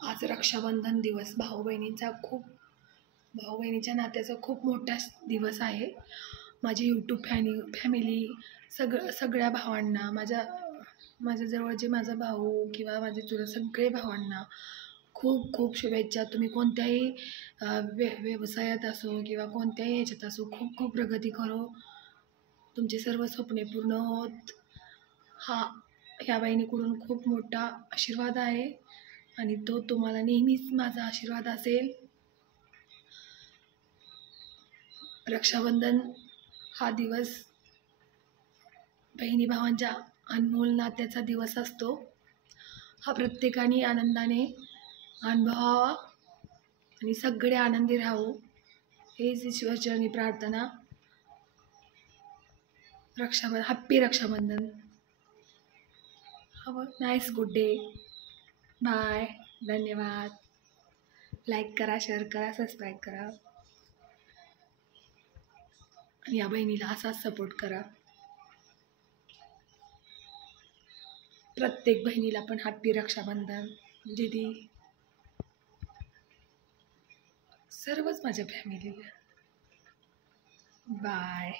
आज रक्षाबंधन दिवस. भाऊ बहिणीच्या नात्याचा खूप मोठा दिवस आहे. माझी यूट्यूब फॅमिली सगळ्या भावांना, माझ्या जवळचे माझा भाऊ किंवा माझे चुलत सगळे भावांना खूप खूप शुभेच्छा. तुम्ही कोणत्याही व्यवसायात असो किंवा कोणत्याही ह्याच्यात असो खूप खूप प्रगती करो, तुमचे सर्व स्वप्ने पूर्ण होत. ह्या बहिणीकडून खूप मोठा आशीर्वाद आहे आणि तो तुम्हाला नेहमीच माझा आशीर्वाद असेल. रक्षाबंधन हा दिवस बहिणी भावांच्या अनमोल नात्याचा दिवस असतो. हा प्रत्येकाने आनंदाने अनुभवावा आणि सगळे आनंदी राहू हेच ईश्वरचरणी प्रार्थना. Happy Rakshabandhan. Have a nice good day. Bye. धन्यवाद. लाईक करा, शेअर करा, सबस्क्राईब करा आणि या बहिणीला असाच सपोर्ट करा. प्रत्येक बहिणीला पण हॅप्पी रक्षाबंधन. दीदी, सर्वच माझ्या फॅमिलीला बाय.